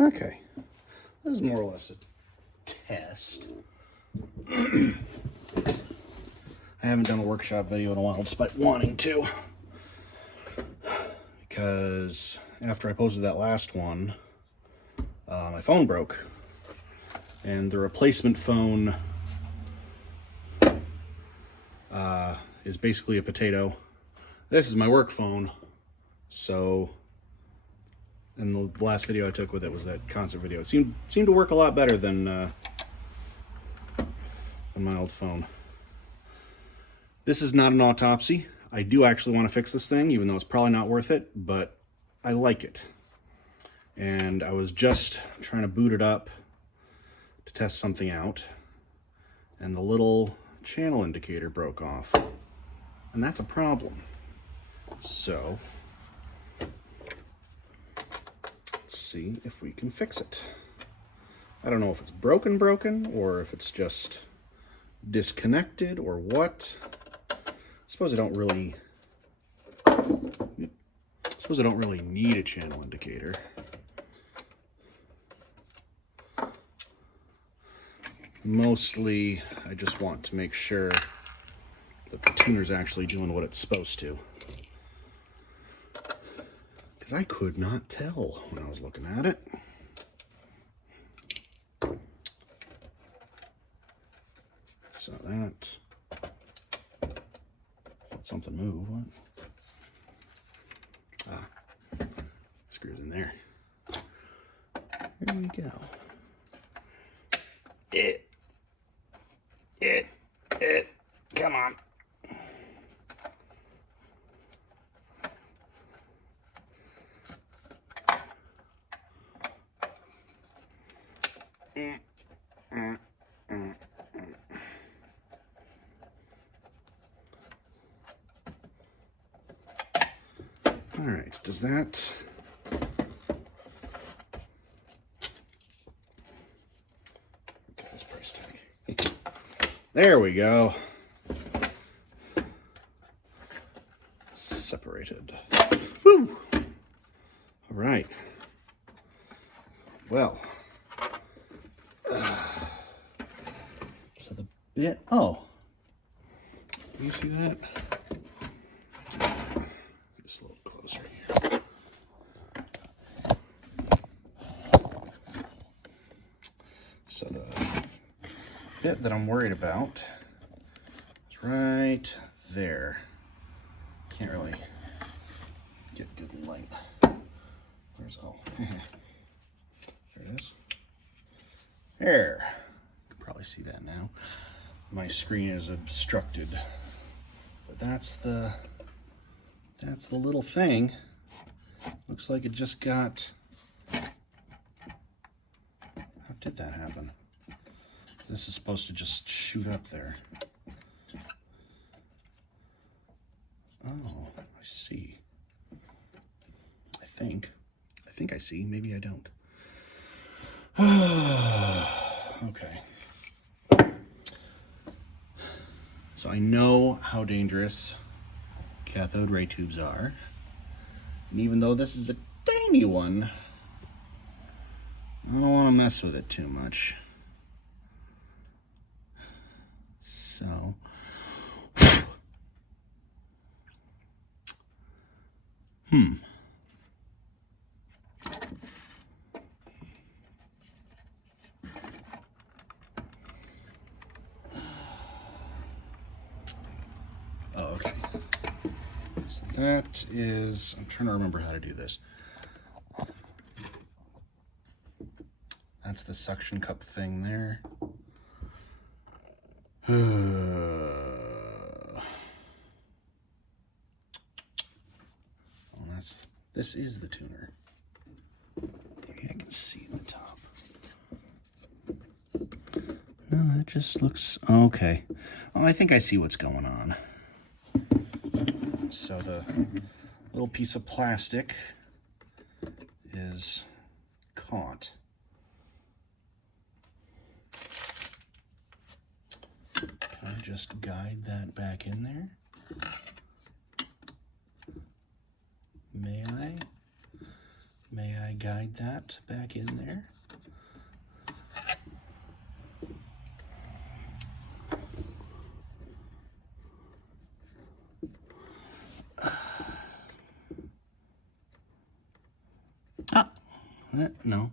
Okay, this is more or less a test. I haven't done a workshop video in a while despite wanting to, because after I posted that last one, my phone broke, and the replacement phone is basically a potato. This is my work phone, so in the last video I took with it was that concert video. It seemed to work a lot better than my old phone. This is not an autopsy. I do actually want to fix this thing, even though it's probably not worth it, but I like it. And I was just trying to boot it up to test something out, and the little channel indicator broke off. And that's a problem. So, let's see if we can fix it. I don't know if it's broken, or if it's just disconnected, or what. I suppose I don't really need a channel indicator. Mostly, I just want to make sure that the tuner's actually doing what it's supposed to. Because I could not tell when I was looking at it. So that... let something move. What? Ah. Screws in there. There we go. Come on. All right, does that... okay, this price tag. There we go. Separated. Woo! All right. Well, so the bit... oh, do you see that? This a little closer here. So the bit that I'm worried about is right there. Can't really get good light. Where's all? There it is. There. You can probably see that now. My screen is obstructed, but that's the little thing. Looks like it just got... how did that happen? This is supposed to just shoot up there. Oh, I see. I think I see. Maybe I don't. Okay. So I know how dangerous cathode ray tubes are. And even though this is a tiny one, I don't want to mess with it too much. So... oh, okay. So that is... I'm trying to remember how to do this. That's the suction cup thing there. Well, this is the tuner. Maybe I can see the top. No, that just looks okay. Well, I think I see what's going on. So the little piece of plastic is caught. Can I just guide that back in there? May I? May I guide that back in there? No,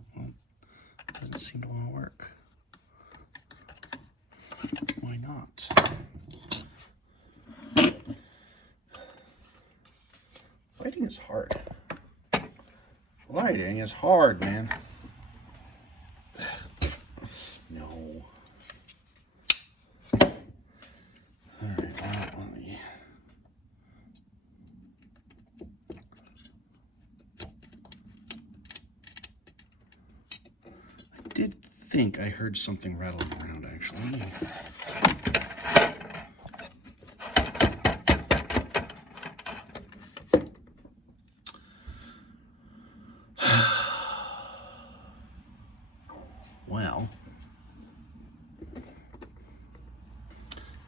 doesn't seem to want to work. Why not? Lighting is hard. Lighting is hard, man. No. All right, let me. I did think I heard something rattling around, actually. Well,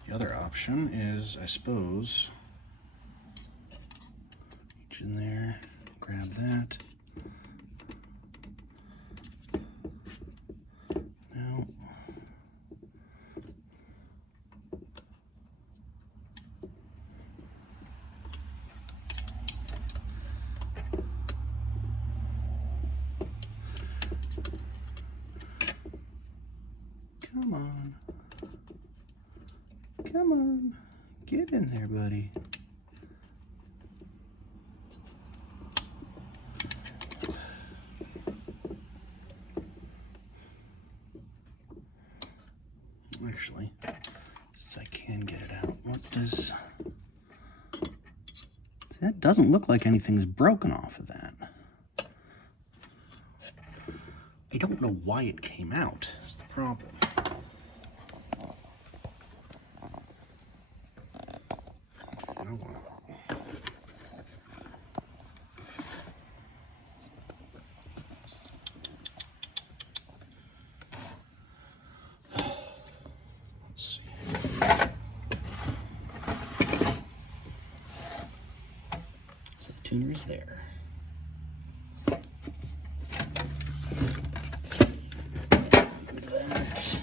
the other option is, I suppose, reach in there, grab that. Now, come on. Come on. Get in there, buddy. Actually, since I can get it out, what does... That doesn't look like anything's broken off of that. I don't know why it came out, is the problem. Let's see. So the tuner is there. That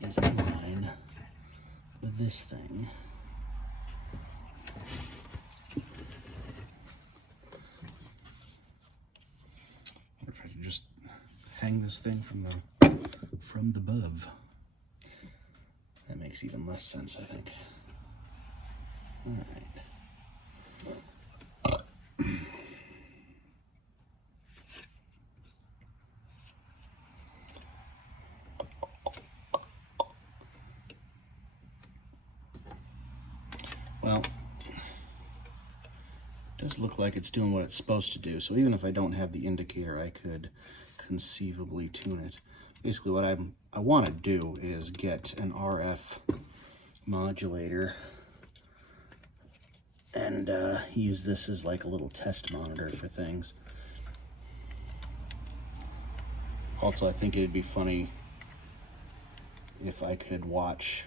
is in line with this thing. Or if I could just hang this thing from the above. That makes even less sense, I think. All right. Well, it does look like it's doing what it's supposed to do. So even if I don't have the indicator, I could conceivably tune it. Basically what I want to do is get an RF modulator and use this as like a little test monitor for things. Also, I think it'd be funny if I could watch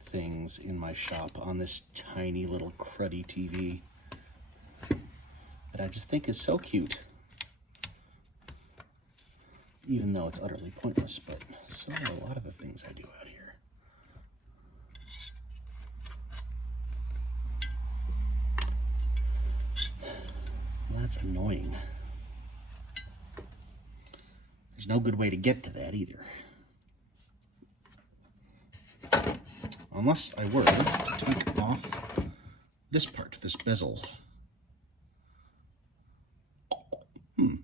things in my shop on this tiny little cruddy TV that I just think is so cute. Even though it's utterly pointless, but so are a lot of the things I do out here. Well, that's annoying. There's no good way to get to that either. Unless I were to take off this part, this bezel. Maybe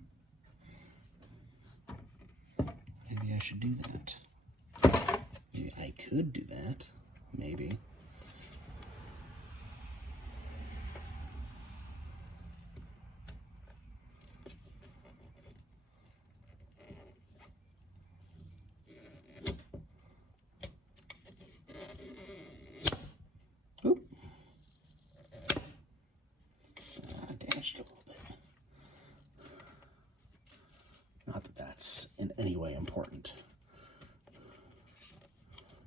I should do that. Maybe I could do that. Maybe. Oop. Damaged a little bit. Not that that's in any way important.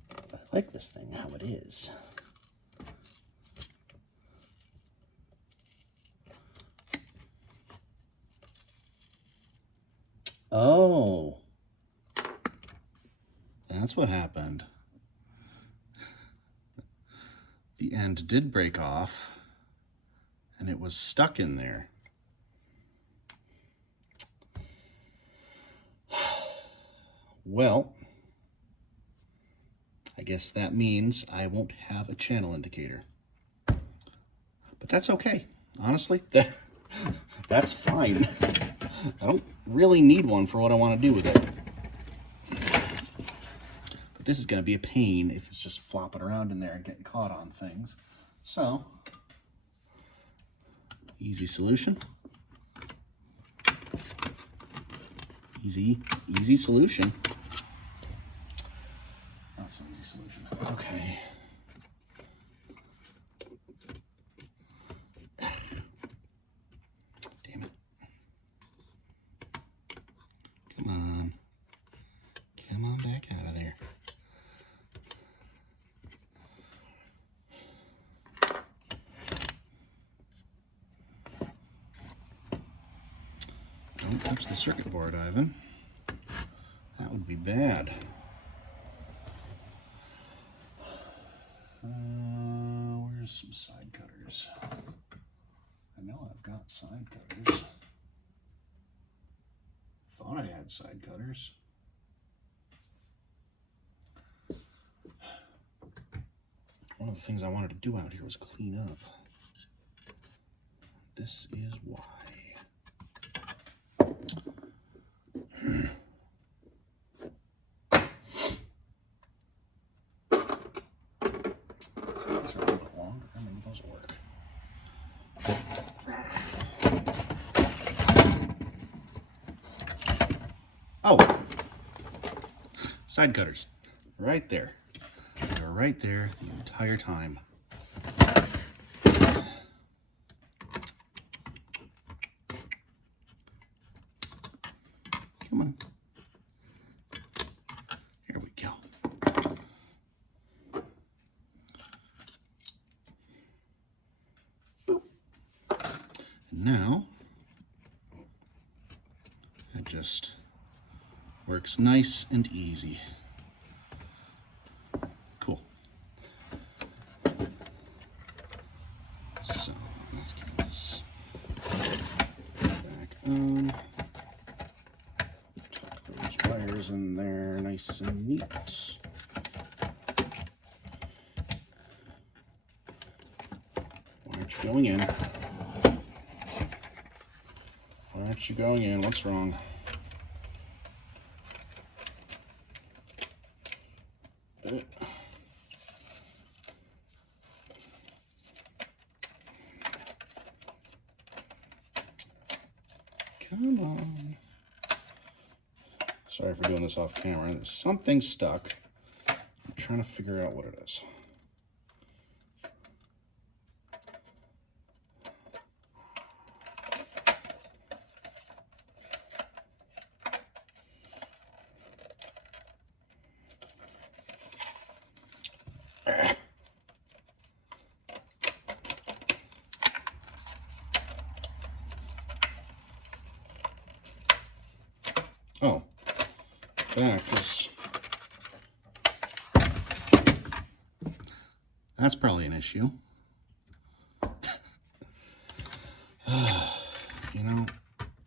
But I like this thing how it is. Oh, that's what happened. The end did break off, and it was stuck in there. Well, I guess that means I won't have a channel indicator. But that's okay. Honestly, that's fine. I don't really need one for what I want to do with it. But this is going to be a pain if it's just flopping around in there and getting caught on things. So, easy solution. Easy solution. Not so easy solution. Okay. Damn it. Come on. Come on back out of there. Don't touch the circuit board, Ivan. That would be bad. Where's some side cutters? I know I've got side cutters. Thought I had side cutters. One of the things I wanted to do out here was clean up. This is why. These are a little bit long. I mean, those will work. Oh! Side cutters. Right there. They're right there the entire time. Come on. Here we go. Boop. And now, it just works nice and easy. Cool. So, let's get this back on. Tuck those wires in there nice and neat. Why aren't you going in? Why aren't you going in? What's wrong? Come on. Sorry for doing this off camera. There's something stuck. I'm trying to figure out what it is. Oh, that is, that's probably an issue. You know,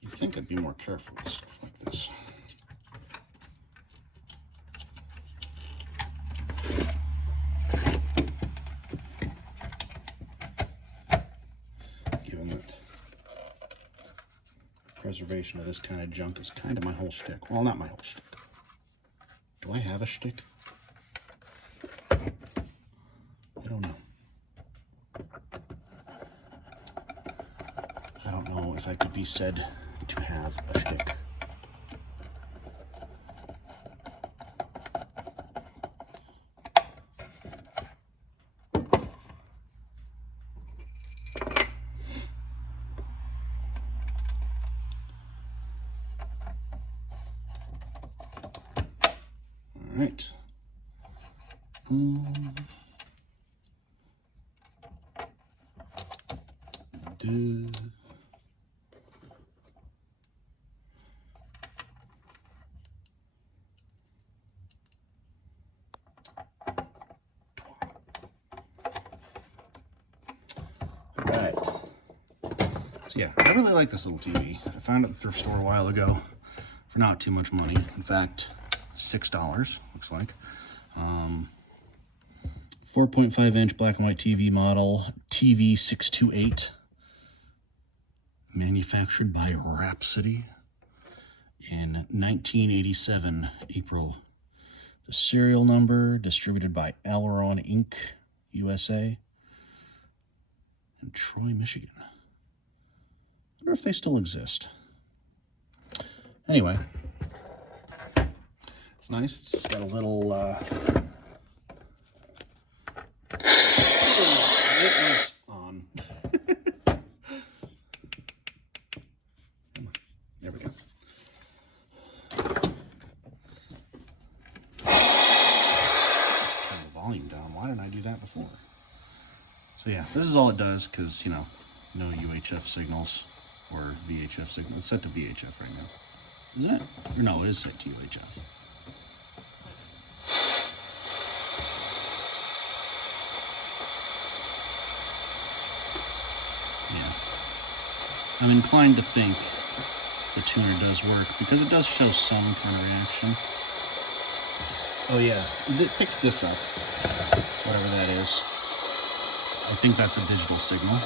you'd think I'd be more careful with stuff like this. Given that preservation of this kind of junk is kind of my whole shtick. Well, not my whole shtick. Do I have a shtick? I don't know. I don't know if I could be said to have a shtick. All right. So yeah, I really like this little TV. I found it at the thrift store a while ago for not too much money. In fact, $6, looks like. 4.5 inch black and white TV model, TV628. Manufactured by Rhapsody in 1987, April. The serial number distributed by Aileron Inc., USA, in Troy, Michigan. I wonder if they still exist. Anyway, it's nice. It's just got a little it was on. There we go. Just turn the volume down. Why didn't I do that before? So yeah, this is all it does because, you know, no UHF signals or VHF signals. It's set to VHF right now. Isn't it? Or no, it is set to UHF. Yeah. I'm inclined to think the tuner does work because it does show some kind of reaction. Oh yeah, it picks this up, whatever that is. I think that's a digital signal.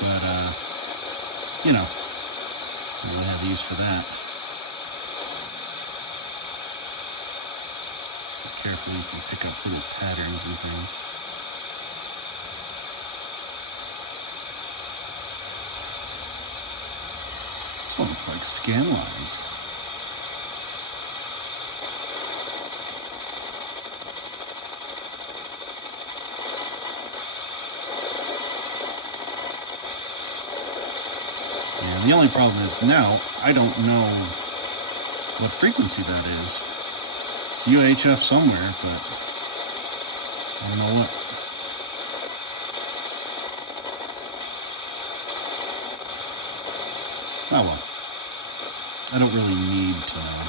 But, you know, I don't really have a use for that. Be careful, you can pick up little patterns and things. This one looks like scan lines. And the only problem is now I don't know what frequency that is. It's UHF somewhere, but I don't know what. Oh well. I don't really need to know.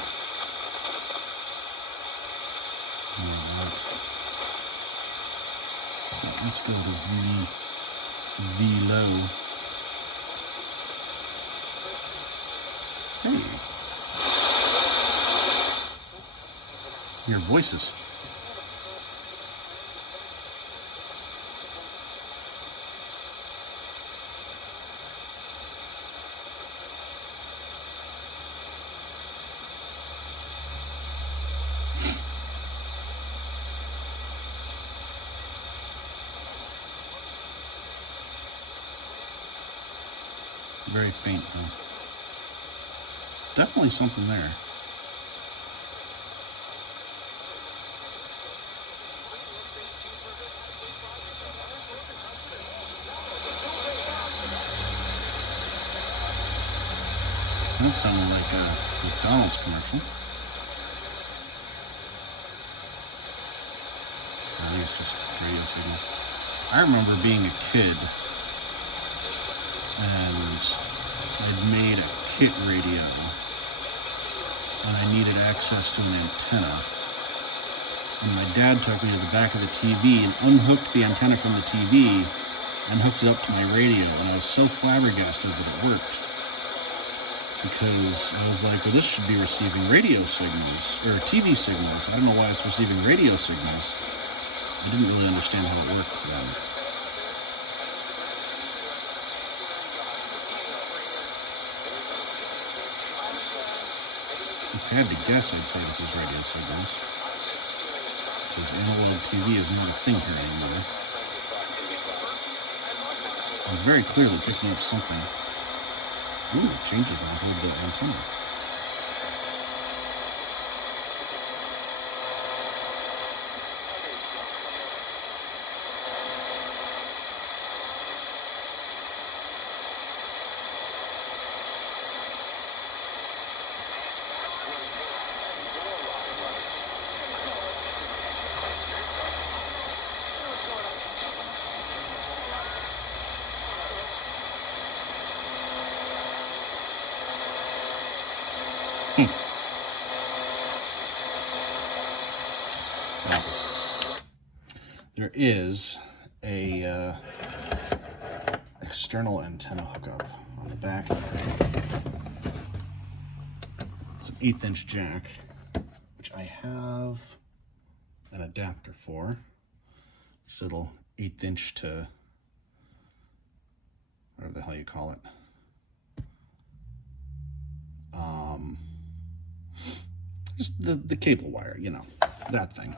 Alright. Let's go to V low. Hey. Your voices. Very faint though. Definitely something there. That sounded like a McDonald's commercial. I think it's just radio signals. I remember being a kid and I'd made a kit radio and I needed access to an antenna. And my dad took me to the back of the TV and unhooked the antenna from the TV and hooked it up to my radio. And I was so flabbergasted that it worked. Because I was like, well, this should be receiving radio signals, or TV signals. I don't know why it's receiving radio signals. I didn't really understand how it worked then. If I had to guess, I'd say this is radio signals. Because analog TV is not a thing here anymore. I was very clearly picking up something. Ooh, it changes when I hold the antenna. There is a external antenna hookup on the back. It's an 1/8" jack, which I have an adapter for. This little 1/8" to whatever the hell you call it. Just the cable wire, you know, that thing.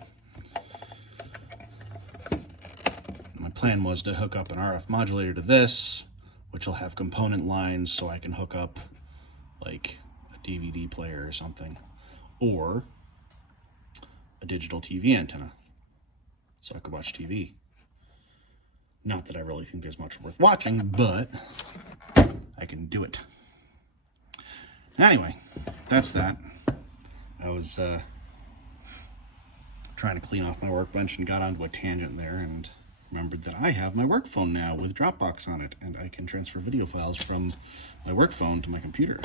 My plan was to hook up an RF modulator to this, which will have component lines so I can hook up like a DVD player or something, or a digital TV antenna so I could watch TV. Not that I really think there's much worth watching, but I can do it. Anyway, that's that. I was trying to clean off my workbench and got onto a tangent there and remembered that I have my work phone now with Dropbox on it, and I can transfer video files from my work phone to my computer,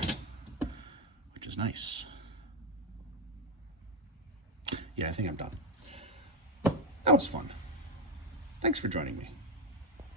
which is nice. Yeah, I think I'm done. That was fun. Thanks for joining me.